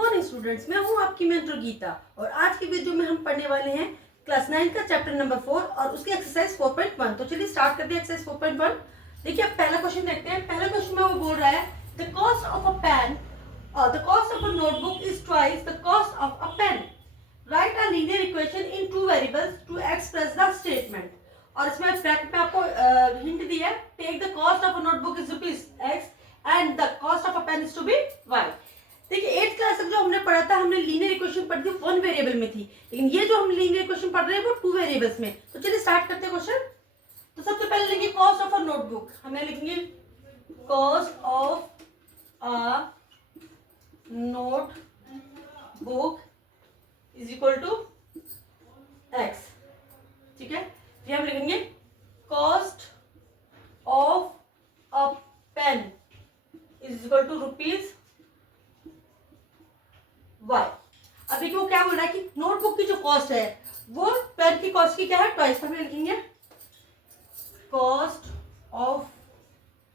Morning students, मैं हूँ आपकी मेंटर गीता और आज की वीडियो में हम पढ़ने वाले हैं क्लास 9 का चैप्टर नंबर 4 और उसकी एक्सरसाइज 4.1। तो चलिए स्टार्ट करते हैं एक्सरसाइज 4.1। देखिए अब पहला क्वेश्चन देखते हैं। पहला क्वेश्चन में वो बोल रहा है the cost of a pen the cost of a notebook is twice the cost of a pen. Write a linear equation in two variables to express the statement. और इसमें ब्रैकेट में आपको हिंट दिया है, take the cost of a notebook is ₹x and the cost of a pen is to be y। देखिए 8th class तक जो हमने पढ़ा था, हमने लीनियर इक्वेशन पढ़ी थी, वन वेरिएबल में थी, लेकिन ये जो हम लीनियर इक्वेशन पढ़ रहे हैं वो टू वेरिएबल्स में। तो चलिए स्टार्ट करते हैं क्वेश्चन। तो सबसे पहले लिखेंगे कॉस्ट ऑफ अ नोटबुक। हमें लिखेंगे cost of a notebook is equal to x। ठीक है, फिर हम लिखेंगे cost of a pen is equal to ₹y। अब देखिए वो क्या बोल रहा है कि नोटबुक की जो कॉस्ट है वो पेन की कॉस्ट की क्या है, ट्वाइस। हम लिखेंगे cost of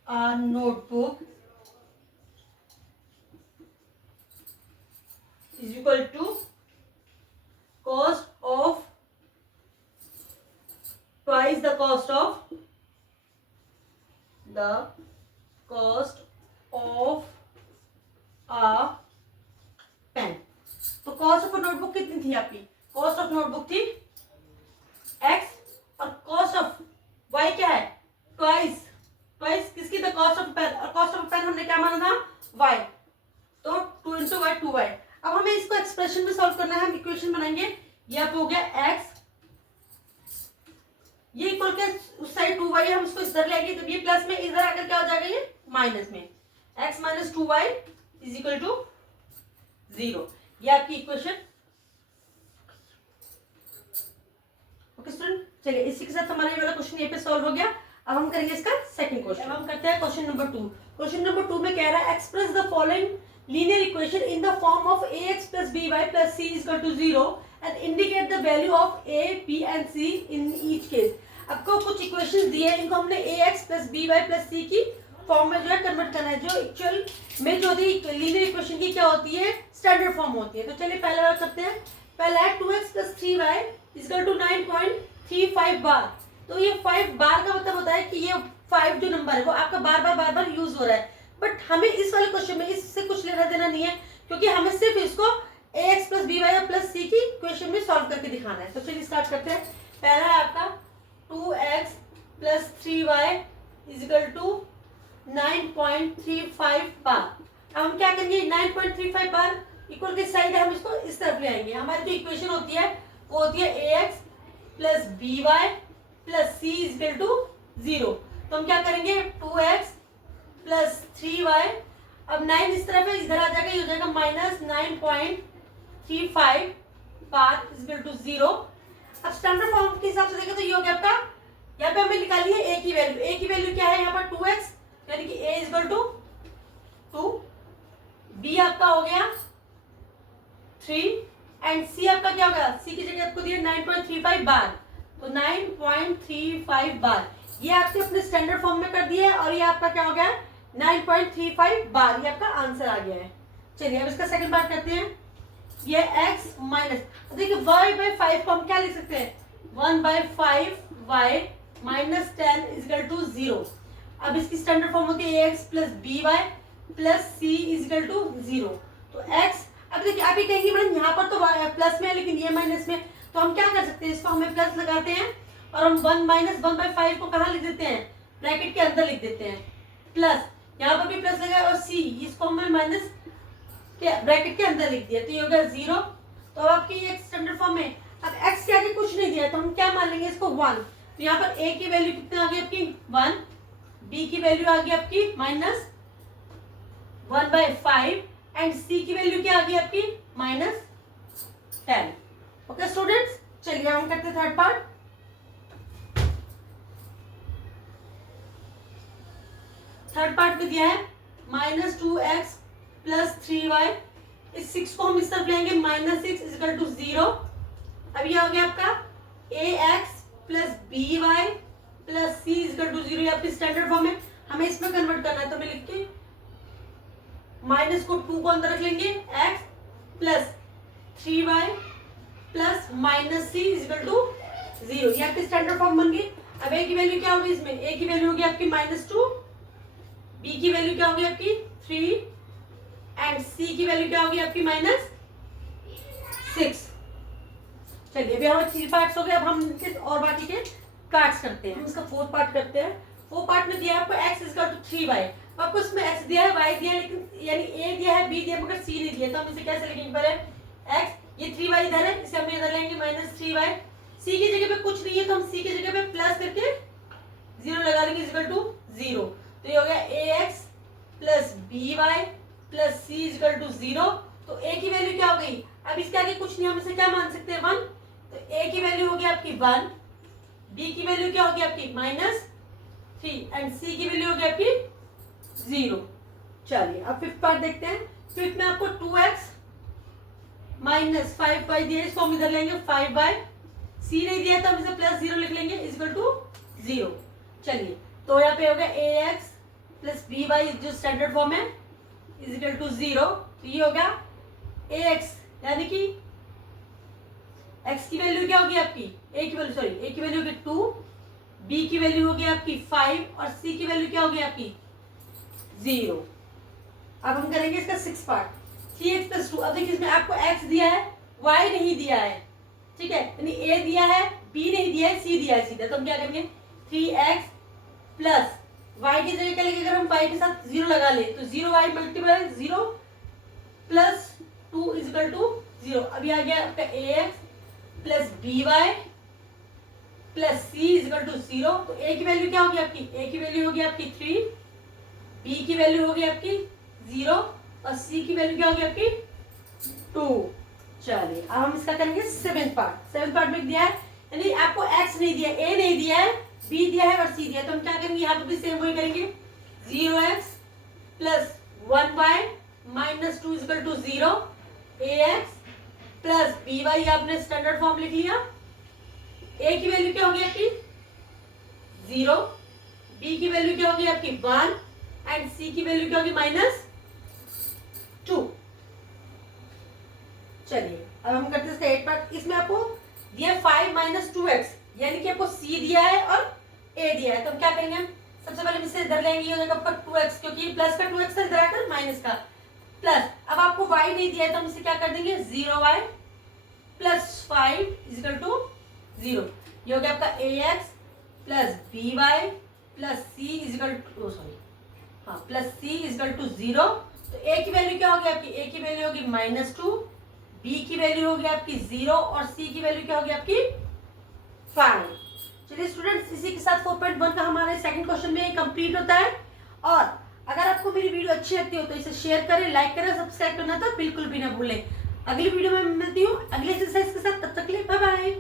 a notebook is equal to cost of twice the cost of a pen. तो कॉस्ट ऑफ नोटबुक कितनी थी आपकी? कॉस्ट ऑफ नोटबुक थी x और कॉस्ट ऑफ y क्या है, ट्वाइस। ट्वाइस किसकी? The cost of pen. और कॉस्ट ऑफ पेन हमने क्या माना था, y। तो 2 × y 2y। अब हमें इसको एक्सप्रेशन में सॉल्व करना है। हम इक्वेशन बनाएंगे। ये आप हो गया x, ये इक्वल के उस साइड 2y, हम इसको इधर लेंगे तो ये प्लस में, इधर आकर क्या हो जाएगा, ये माइनस में। x minus 2y is equal to 0। ये आपकी इक्वेशन। ओके स्टूडेंट, चलिए इसी के साथ हमारा ये वाला क्वेश्चन ये पे सॉल्व हो गया। अब हम करेंगे इसका सेकंड क्वेश्चन। अब हम करते हैं क्वेश्चन नंबर 2। क्वेश्चन नंबर 2 में कह रहा है express the following linear equation in the form of ax plus by plus c is equal to 0 and indicate the value of a, b and c in each case। आपको कुछ equations दिए हैं, इनको हमने ax plus by plus c की form में जो है कन्वर्ट करना है, जो एक्चुअल में जो लीनियर इक्वेशन की क्या होती है, स्टैंडर्ड फॉर्म होती है। तो चलिए पहले बार करते हैं। पहला है 2x plus 3y is equal to 9.35 बार। तो ये 5 बार का मतलब होता है कि ये 5 जो नंबर है वो आपका बार बार यूज हो रहा है। बट हमें इस वाले क्वेश्चन में इससे कुछ लेना देना नहीं है, क्योंकि हमें सिर्फ इसको ax plus by plus c की इक्वेशन में सॉल्व करके दिखाना है। तो चलिए स्टार्ट करते हैं। पहला है आपका 2x plus 3y is equal to 9.35 बार। अब हम क्या करेंगे, 9.35 बार इक्वल के साइड हम इसको इस तरफ ले आएंगे। हमारी जो इक्वेशन होती है वो होती है ax plus by plus c is equal to 0। तो हम क्या करेंगे, 2x plus 3y, अब 9 इस तरफ है, इधर आ जाएगा, ये हो जाएगा माइनस 9.35 बार इज इक्वल टू 0। अब स्टैंडर्ड फॉर्म के हिसाब से देखें तो ये हो गया आपका, यहाँ पे हमें निकाली है a की वैल्यू। a की वैल्यू क्या है यहाँ पर 2x, यानी कि a is equal to 2, b आपका हो गया 3 एंड c आपका क्या होगा, c की जगह आपको दिया 9.35 बार। तो 9.35 बार ये आपके अपने स्टैंडर्ड फॉर्म में कर दिया है और ये आपका क्या हो गया 9.35 बार। ये आपका आंसर आ गया है। चलिए अब इसका सेकंड बार करते हैं। ये x माइनस, देखिए y/5 को हम क्या लिख सकते हैं, 1/5y minus 10 is equal to 0। अब इसकी स्टैंडर्ड फॉर्म होती है ax plus by plus c is equal to 0। तो x, अब देखिए आप ये कहेंगे मैडम यहाँ पर तो प्लस में है लेकिन ये माइनस में, तो हम क्या कर सकते हैं, इसको हमें प्लस लगाते हैं और हम 1 माइनस 1/5 को कहाँ लिख देते हैं, ब्रैकेट के अंदर लिख देते हैं, प्लस यहाँ पर भी प्लस लगा और c इसको हमने माइनस के ब्रैकेट के अंदर लिख दिया, तो ये हो गया 0। तो अब आपकी ये स्टैंडर्ड फॉर्म में अब x के आगे कुछ नहीं दिया तो हम क्या मान लेंगे इसको 1। तो यहाँ पर a की वैल्यू कितनी आ गई आपकी 1, b की वैल्यू आ गई आपकी माइनस 1/5 एंड c की वैल्यू क्या आ गई आपकी माइनस 10। ओके स्टूडेंट्स, चलिए हम करते हैं थर्ड पार्ट। थर्ड पार्ट में दिया है माइनस 2x प्लस 3y, इस 6 को हम इस तरफ लेंगे, माइनस 6 इज इक्वल टू 0। अब ये हो गया आपका ax plus by plus c is equal to 0। ये आपकी स्टैंडर्ड फॉर्म है, हमें इसमें कन्वर्ट करना है। तो मैं लिख के माइनस को 2 को अंदर रख लेंगे x plus 3y plus minus C is equal to 0। ये आपकी स्टैंडर्ड फॉर्म बन गई। अब a की वैल्यू क्या होगी इसमें, a की वैल्यू होगी आपकी -2, b की वैल्यू क्या होगी आपकी 3 एंड c की वैल्यू क्या होगी आपकी -6। चलिए अभी हमारे 3 पार्ट्स हो गए। अब हम इनके और बाकी के पार्ट्स करते हैं। हम इसका 4th पार्ट करते हैं। 4 पार्ट में दिया है आपको x is equal to 3y। आपको इसमें x दिया है, y दिया है, लेकिन यानी a दिया है, b दिया है, मगर c नहीं दिया। तो हम इसे कैसे लिखेंगे, पहले x, ये 3y इधर है, इसे हम इधर लेंगे -3y। c की जगह पे कुछ नहीं है तो हम c की जगह पे प्लस करके 0 लगा लेंगे इज इक्वल टू 0। तो ये हो गया ax plus by plus c is equal to 0। तो a की वैल्यू क्या हो गई, अब इसके आगे कुछ नहीं, हम इसे क्या मान सकते हैं 1। तो a की वैल्यू होगी आपकी 1, b की वैल्यू क्या होगी आपकी -3 एंड c की वैल्यू होगी आपकी 0। चलिए अब 5th पार्ट देखते हैं। 5th में आपको 2x माइनस 5y दिया है, इसको हम इधर लेंगे 5y। c नहीं दिया तो हम इसे प्लस 0 लिख लेंगे इज इक्वल टू 0। चलिए तो यहाँ पे हो गया ax प्लस by जो स्टैंडर्ड फॉर्म है इज इक्वल टू 0। तो ये हो गया ax, यानी कि x की वैल्यू क्या होगी आपकी, a की वैल्यू होगी 2, b की वैल्यू होगी आपकी 5 और c की वैल्यू क्या होगी आपकी 0। अब हम करेंगे इसका 6th पार्ट, 3x प्लस 2। अब देखिए इसमें आपको x दिया है, y नहीं दिया है, ठीक है, यानी a दिया है, b नहीं दिया है, c दिया है सीधा। तो हम क्या करेंगे 3x प्लस y की जगह क्या लेंगे, अगर हम y के साथ 0 लगा ले तो 0y multiply 0 plus 2 is equal to 0। अभी आ गया आपका ax plus by plus c is equal to 0। तो a की वैल्यू क्या होगी आपकी, a की वैल्यू होगी आपकी 3, b की वैल्यू होगी आपकी 0 और c की वैल्यू क्या होगी आपकी 2। चलिए अब हम इसका करेंगे 7th पार्ट। 7th पार्ट में दिया है, यानी आपको x नहीं दिया, a नहीं दिया है, b दिया है और c दिया है। तो हम क्या करेंगे, यहाँ पे भी सेम वही करेंगे, 0x plus 1y minus 2 is equal to 0, ax plus by आपने स्टैंडर्ड फॉर्म लिख लिया। a की वैल्यू क्या होगी आपकी 0, b की वैल्यू क्या होगी आपकी 1 एंड c की वैल्यू क्या होगी -2। चलिए अब हम करते हैं इसका 8th पार्ट। इसमें आपको दिया 5 माइनस 2x, यानी कि आपको c दिया है और a दिया है। तो हम क्या करेंगे, सबसे पहले हम इसे इधर लेंगे, ये हो जाएगा आपका 2x, क्योंकि प्लस का 2x इधर आकर माइनस का प्लस। अब आपको y नहीं दिया है तो हम इसे क्या कर देंगे 0y plus 5 is equal to 0। ये हो गया आपका ax plus by plus c is equal to plus c is equal to 0। तो a की वैल्यू क्या होगी आपकी, a की वैल्यू होगी -2, b की वैल्यू होगी आपकी 0 और c की वैल्यू क्या होगी आपकी 5। चलिए स्टूडेंट्स, इसी के साथ 4.1 का हमारे सेकंड क्वेश्चन में कंप्लीट होता है। और अगर आपको मेरी वीडियो अच्छी लगती हो तो इसे शेयर करें, लाइक करें, सब्सक्राइब करना तो बिल्कुल भी ना भूलें। अगली वीडियो में मिलती हूँ अगले एक्सरसाइज के साथ, तब तक के लिए बाय बाय।